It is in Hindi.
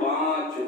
5